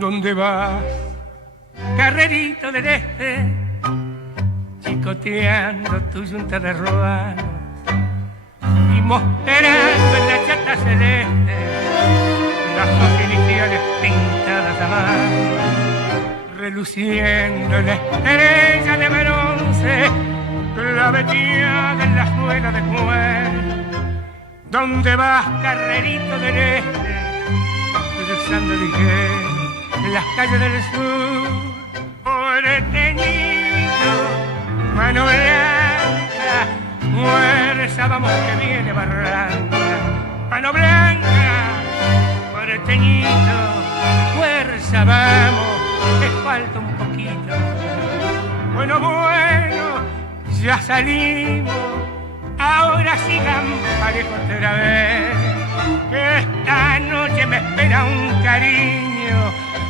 ¿Dónde vas, carrerito del este, chicoteando tu yunta de ruano y mostrando en la chata celeste las dos iniciales pintadas a mano, reluciendo en la estrella de bronce claveteada en la suela de cuero? ¿Dónde vas, carrerito del este, cruzando ligero en las calles del sur? Porteñito, mano blanca, fuerza, vamos que viene Barranca. Mano blanca, porteñito, fuerza, vamos, te falta un poquito. Bueno, ya salimos, ahora sigan parejo otra vez, que esta noche me espera un cariño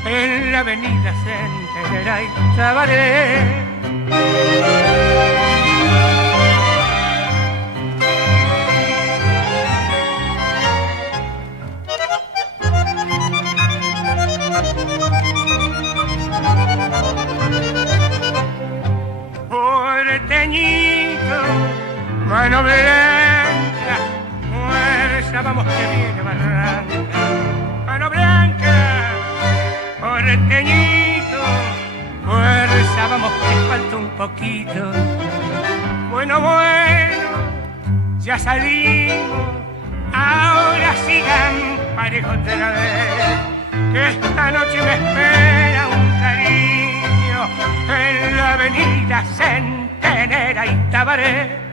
en la avenida Centenera y Tabaré. Porteñito, mano blanca, fuerza, vamos que viene Barranca. Mano blanca, porteñito, fuerza, vamos que falta un poquito. Bueno, ya salimos, ahora sigan parejo otra vez, que esta noche me espera un cariño en la avenida Centenera y Tabaré.